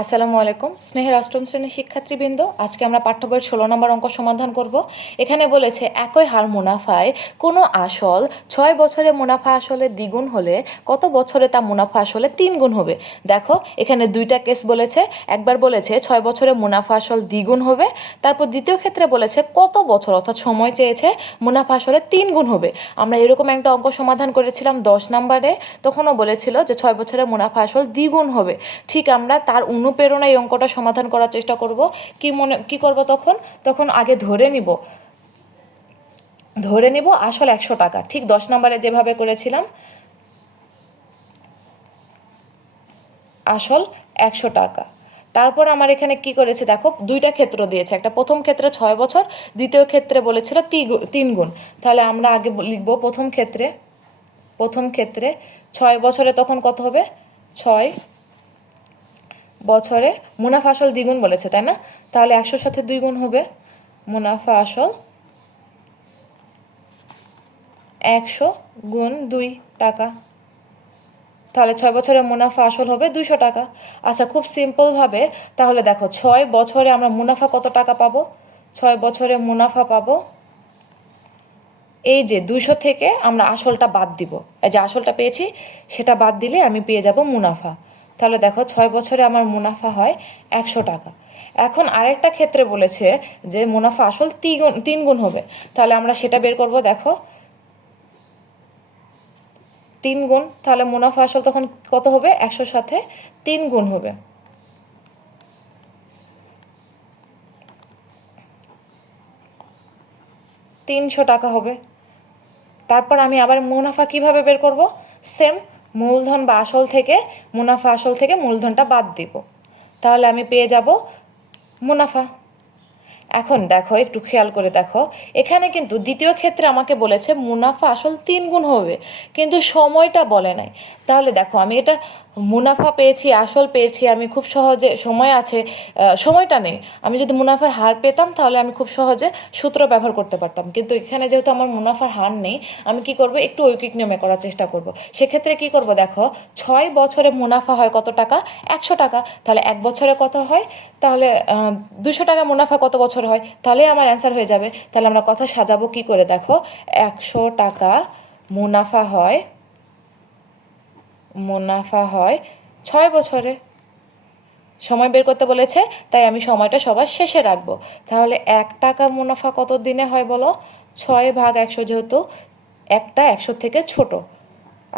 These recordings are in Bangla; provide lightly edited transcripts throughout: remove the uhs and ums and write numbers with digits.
আসসালামু আলাইকুম স্নেহের অষ্টম শ্রেণীর শিক্ষার্থীবৃন্দ, আজকে আমরা পাঠ্য বইয়ের 16 নম্বর অঙ্ক সমাধান করব। এখানে বলেছে একই হার মুনাফায় কোনো আসল 6 বছরে মুনাফা আসলে দ্বিগুণ হলে কত বছরে তা মুনাফা আসলে 3 গুণ হবে। দেখো এখানে দুইটা কেস বলেছে, একবার বলেছে 6 বছরে মুনাফা আসল দ্বিগুণ হবে, তারপর দ্বিতীয় ক্ষেত্রে বলেছে কত বছর অর্থাৎ সময় চেয়েছে মুনাফা আসলে 3 গুণ হবে। আমরা এরকম একটা অঙ্ক সমাধান করেছিলাম 10 নম্বরে, তখনও বলেছিল যে 6 বছরে মুনাফা আসল দ্বিগুণ হবে। ঠিক আমরা তার অনুপ্রেরণা এই অঙ্কটা সমাধান করার চেষ্টা করব। কি করব তখন আগে ধরে নিব আসল 100 টাকা, ঠিক 10 নম্বরে যেভাবে করেছিলাম আসল 100 টাকা। তারপর আমার এখানে কি করেছে দেখো, দুইটা ক্ষেত্র দিয়েছে, একটা প্রথম ক্ষেত্রে 6 বছর, দ্বিতীয় ক্ষেত্রে বলেছিল 3 গুণ। তাহলে আমরা আগে লিখব প্রথম ক্ষেত্রে 6 বছরে তখন কত হবে, 6 বছরে মুনাফা আসল দ্বিগুণ বলেছে তাই না, তাহলে 100 সাথে 2 গুণ হবে, মুনাফা আসল 100 গুণ 2 টাকা। তাহলে 6 বছরের মুনাফা আসল হবে 200 টাকা। আচ্ছা, খুব সিম্পলভাবে তাহলে দেখো 6 বছরে আমরা মুনাফা কত টাকা পাবো, 6 বছরে মুনাফা পাবো এই যে 200 থেকে আমরা আসলটা বাদ দিব, এই যে আসলটা পেয়েছি সেটা বাদ দিলে আমি পেয়ে যাব মুনাফা। তাহলে দেখো 6 বছরে আমার মুনাফা হয় 100 টাকা। এখন আরেকটা ক্ষেত্রে বলেছে যে মুনাফা আসল 3 গুণ হবে, তাহলে আমরা সেটা বের করব। দেখো 3 গুণ, তাহলে মুনাফা আসল তখন কত হবে, 100 সাথে 3 গুণ হবে, 300 টাকা হবে। তারপর আমি আবার মুনাফা কিভাবে বের করব, সেম মূলধন বা আসল থেকে মুনাফা আসল থেকে মূলধনটা বাদ দিব, তাহলে আমি পেয়ে যাব মুনাফা। এখন দেখো একটু খেয়াল করে দেখো, এখানে কিন্তু দ্বিতীয় ক্ষেত্রে আমাকে বলেছে মুনাফা আসল 3 গুণ হবে, কিন্তু সময়টা বলে নাই। তাহলে দেখো আমি এটা মুনাফা পেয়েছি আসল পেয়েছি, আমি খুব সহজে সময় আছে, সময়টা নেই, আমি যদি মুনাফার হার পেতাম তাহলে আমি খুব সহজে সূত্র ব্যবহার করতে পারতাম, কিন্তু এখানে যেহেতু আমার মুনাফার হার নেই, আমি কি করব, একটু ঐকিক নিয়মে করার চেষ্টা করব। সেক্ষেত্রে কি করব, দেখো 6 বছরে মুনাফা হয় কত টাকা, 100 টাকা, তাহলে 1 বছরে কত হয়, তাহলে 200 টাকা মুনাফা কত বছর হয়, তাহলে আমার অ্যান্সার হয়ে যাবে। তাহলে আমরা কথা সাজাবো কি করে, দেখো 100 টাকা মুনাফা হয় 6 বছরে, সময় বের করতে বলেছে তাই আমি সময়টা সবার শেষে রাখবো। তাহলে 1 টাকা মুনাফা কত দিনে হয় বলো, 6/100, যেহেতু একটা 100 থেকে ছোট,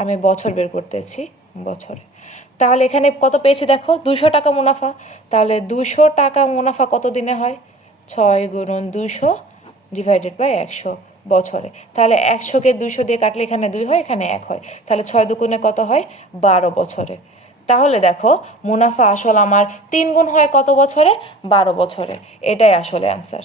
আমি বছর বের করতেছি বছরে। তাহলে এখানে কত পেয়েছি দেখো, 200 টাকা মুনাফা, তাহলে 200 টাকা মুনাফা কত দিনে হয়, 6 গুণন 200 / 100 বছরে। তাহলে 100কে 200 দিয়ে কাটলে এখানে 2 হয়, এখানে 1 হয়, তাহলে 6 দুগুণে কত হয়, 12 বছরে। তাহলে দেখো মুনাফা আসল আমার 3 গুণ হয় কত বছরে, 12 বছরে। এটাই আসলে অ্যান্সার।